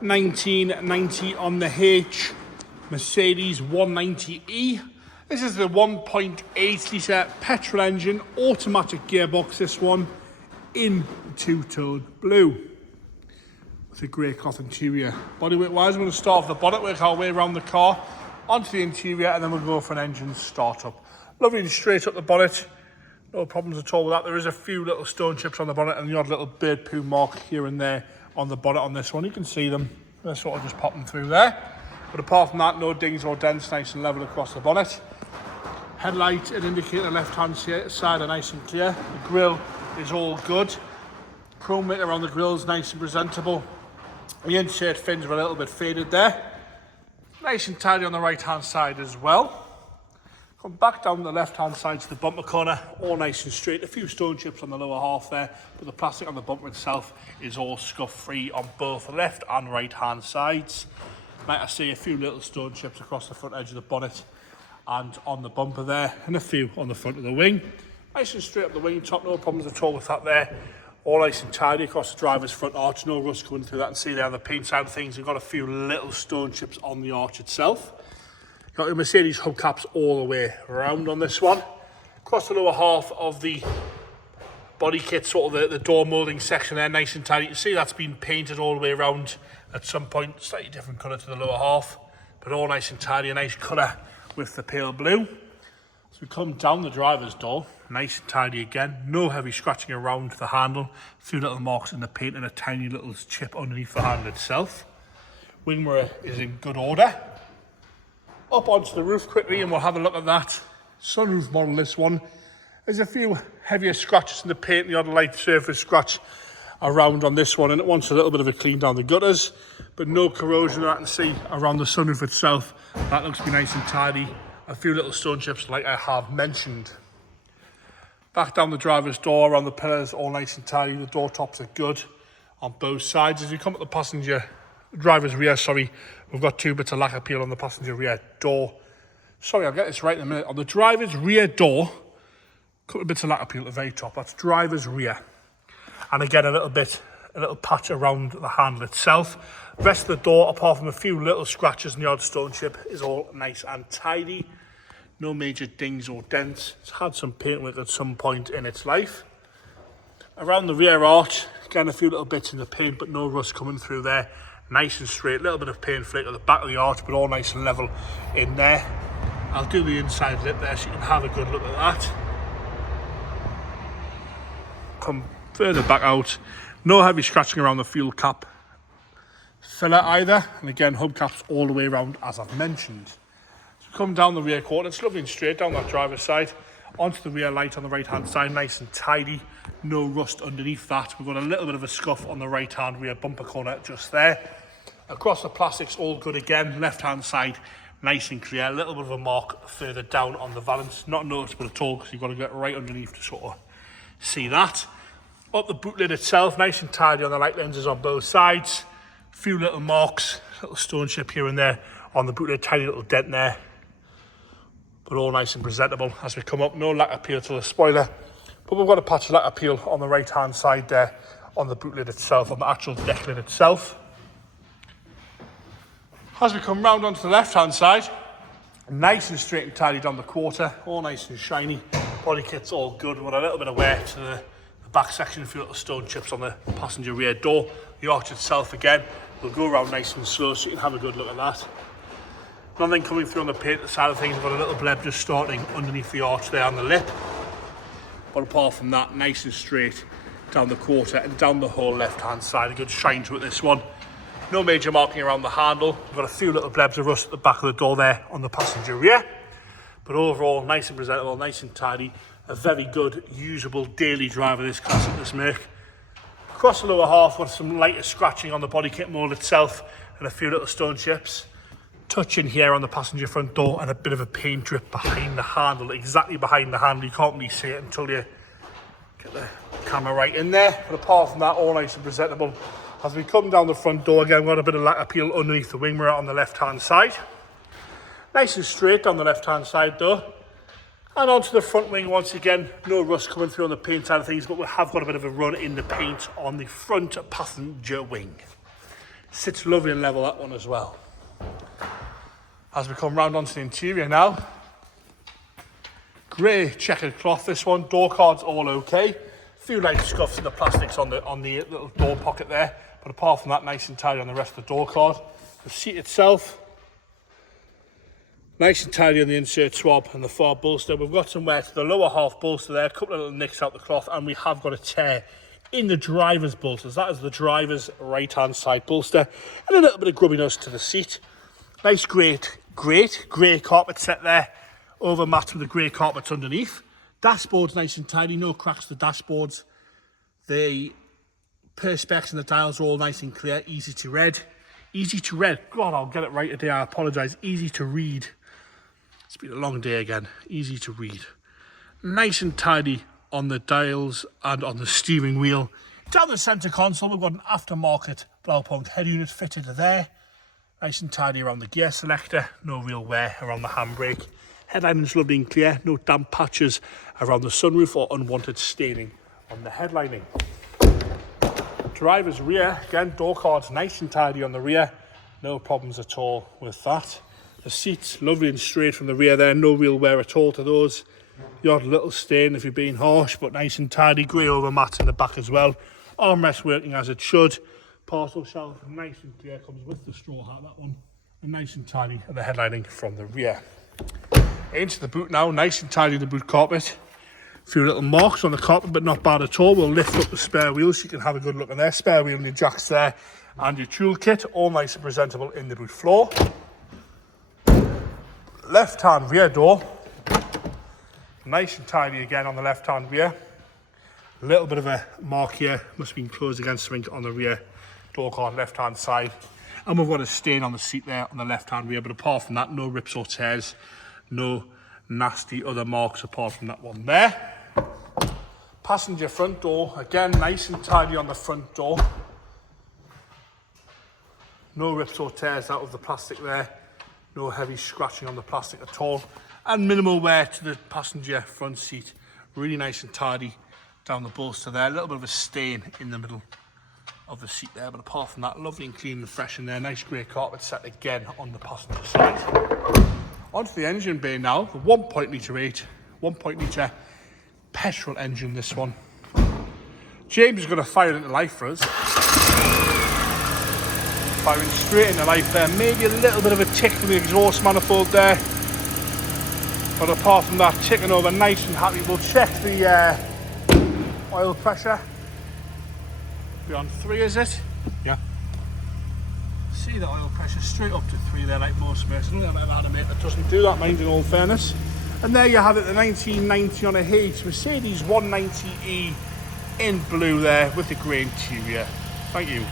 1990 on the H, Mercedes 190E. This is the 1.8 litre petrol engine, automatic gearbox, this one, in two-tone blue. With a grey cloth interior. Bodywork wise, we're going to start off the bonnet, work our way around the car, onto the interior, and then we'll go for an engine start-up. Lovely and straight up the bonnet. No problems at all with that. There is a few little stone chips on the bonnet and the odd little bird poo mark here and there on the bonnet on this one. You can see them. They're sort of just popping through there. But apart from that, no dings or dents, nice and level across the bonnet. Headlight and indicator left-hand side are nice and clear. The grille is all good. Chrome weight around the grille is nice and presentable. The insert fins are a little bit faded there. Nice and tidy on the right-hand side as well. Come back down the left-hand side to the bumper corner, all nice and straight. A few stone chips on the lower half there, but the plastic on the bumper itself is all scuff-free on both the left and right-hand sides. Like I say, a few little stone chips across the front edge of the bonnet and on the bumper there, and a few on the front of the wing. Nice and straight up the wing top, no problems at all with that there. All nice and tidy across the driver's front arch, no rust coming through that. And see there on the paint side of things, we've got a few little stone chips on the arch itself. Got the Mercedes hubcaps all the way around on this one. Across the lower half of the body kit, sort of the door moulding section there, nice and tidy. You can see that's been painted all the way around at some point, slightly different colour to the lower half, but all nice and tidy, a nice colour with the pale blue. So we come down the driver's door, nice and tidy again, no heavy scratching around the handle, a few little marks in the paint and a tiny little chip underneath the handle itself. Wing mirror is in good order. Up onto the roof quickly and we'll have a look at that. Sunroof model, this one. There's a few heavier scratches in the paint, the odd light surface scratch around on this one, and it wants a little bit of a clean down the gutters, but no corrosion that I can see around the sunroof itself. That looks to be nice and tidy. A few little stone chips like I have mentioned. Back down the driver's door, around the pillars, all nice and tidy. The door tops are good on both sides. As you come up the driver's rear, we've got two bits of lacquer peel on the passenger rear door. Sorry, I'll get this right in a minute. On the driver's rear door, a couple of bits of lacquer peel at the very top. That's driver's rear. And again, a little patch around the handle itself. The rest of the door, apart from a few little scratches and the odd stone chip, is all nice and tidy. No major dings or dents. It's had some paint work at some point in its life. Around the rear arch, again, a few little bits in the paint, but no rust coming through there. Nice and straight, a little bit of paint flake at the back of the arch, but all nice and level in there. I'll do the inside lip there so you can have a good look at that. Come further back out, no heavy scratching around the fuel cap filler either, and again, hubcaps all the way around as I've mentioned. So come down the rear quarter, it's lovely and straight down that driver's side, onto the rear light on the right hand side, nice and tidy, no rust underneath that. We've got a little bit of a scuff on the right hand rear bumper corner just there. Across the plastics, all good again, left hand side, nice and clear. A little bit of a mark further down on the valance, not noticeable at all because you've got to get right underneath to sort of see that. Up the boot lid itself, nice and tidy on the light lenses on both sides. A few little marks, little stone chip here and there on the boot lid, tiny little dent there. But all nice and presentable as we come up. No lacquer peel to the spoiler, but we've got a patch of lacquer peel on the right hand side there on the boot lid itself, on the actual deck lid itself. As we come round onto the left hand side, nice and straight and tidy down the quarter, all nice and shiny. Body kit's all good. We've got a little bit of wear to the back section, a few little stone chips on the passenger rear door. The arch itself again will go around nice and slow so you can have a good look at that. Nothing coming through on the paint side of things. We've got a little bleb just starting underneath the arch there on the lip. But apart from that, nice and straight down the quarter and down the whole left hand side. A good shine to it, this one. No major marking around the handle. We've got a few little blebs of rust at the back of the door there on the passenger rear. But overall, nice and presentable, nice and tidy. A very good, usable daily driver, this classic, this Merc. Across the lower half, got some lighter scratching on the body kit mould itself and a few little stone chips. Touch in here on the passenger front door and a bit of a paint drip behind the handle, exactly behind the handle. You can't really see it until you get the camera right in there. But apart from that, all nice and presentable. As we come down the front door again, we've got a bit of lacquer peel underneath the wing mirror on the left-hand side. Nice and straight down the left-hand side though. And onto the front wing once again, no rust coming through on the paint side of things, but we have got a bit of a run in the paint on the front passenger wing. Sits lovely and level, that one as well. As we come round onto the interior now, grey checkered cloth this one, door cards all okay. A few light scuffs in the plastics on the little door pocket there, but apart from that, nice and tidy on the rest of the door card. The seat itself, nice and tidy on the insert swab and the far bolster. We've got some wear to the lower half bolster there, a couple of little nicks out the cloth, and we have got a tear in the driver's bolsters. That is the driver's right hand side bolster, and a little bit of grubbiness to the seat. Nice grey carpet set there, over mat with the grey carpets underneath. Dashboard's nice and tidy, no cracks to the dashboards. The perspex and the dials are all nice and clear, easy to read. God, I'll get it right today, I apologise. Easy to read. It's been a long day again. Easy to read. Nice and tidy on the dials and on the steering wheel. Down the centre console, we've got an aftermarket Blaupunkt head unit fitted there. Nice and tidy around the gear selector. No real wear around the handbrake. Headlining's lovely and clear. No damp patches around the sunroof or unwanted staining on the headlining. Driver's rear, again, door cards nice and tidy on the rear. No problems at all with that. The seats, lovely and straight from the rear there. No real wear at all to those. The odd little stain if you're being harsh, but nice and tidy. Grey over mats in the back as well. Armrest working as it should. Parcel shelf, nice and clear. Comes with the straw hat, that one. And nice and tidy at the headlining from the rear. Into the boot now, nice and tidy the boot carpet. A few little marks on the carpet, but not bad at all. We'll lift up the spare wheel so you can have a good look in there. Spare wheel and your jacks there, and your toolkit, all nice and presentable in the boot floor. Left-hand rear door, nice and tidy again on the left-hand rear. A little bit of a mark here, must have been closed against something on the rear door card, left-hand side. And we've got a stain on the seat there on the left-hand rear, but apart from that, no rips or tears, no nasty other marks apart from that one there. Passenger front door, again, nice and tidy on the front door. No rips or tears out of the plastic there. No heavy scratching on the plastic at all. And minimal wear to the passenger front seat. Really nice and tidy down the bolster there. A little bit of a stain in the middle of the seat there, but apart from that, lovely and clean and fresh in there. Nice grey carpet set again on the passenger side. Onto the engine bay now. The 1.8 petrol engine, this one. James is going to fire it into life for us. Firing straight into life there. Maybe a little bit of a tick from the exhaust manifold there. But apart from that, ticking over nice and happy. We'll check the oil pressure. Be on 3, is it? Yeah. See the oil pressure straight up to 3 there, like most Mercedes. I don't know about a mate that doesn't do that, mind, in all fairness. And there you have it, the 1990 on a H Mercedes 190E in blue there with the grey interior. Thank you.